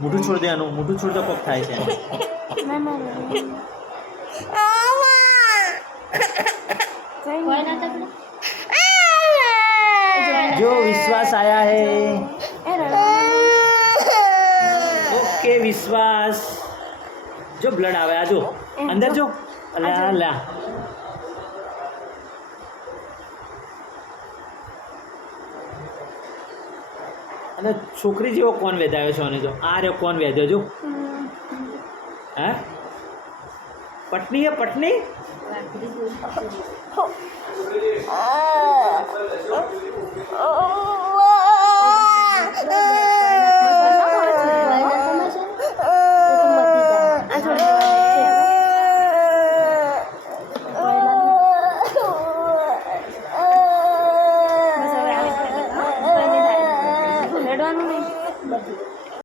મોઢું છોડ દે આનું, મોઢું છોડ દે, કોક થાય છે. જો વિશ્વાસ આયા હે. ઓકે વિશ્વાસ. જો બ્લડ આવે, આ જો અંદર જો. અલા લા અને છોકરી જેવો કોણ વેધાયો છે અને જો આ રે કોણ વેધ્યો જો. હે પટની હે પટની. રડવાનું નહીં.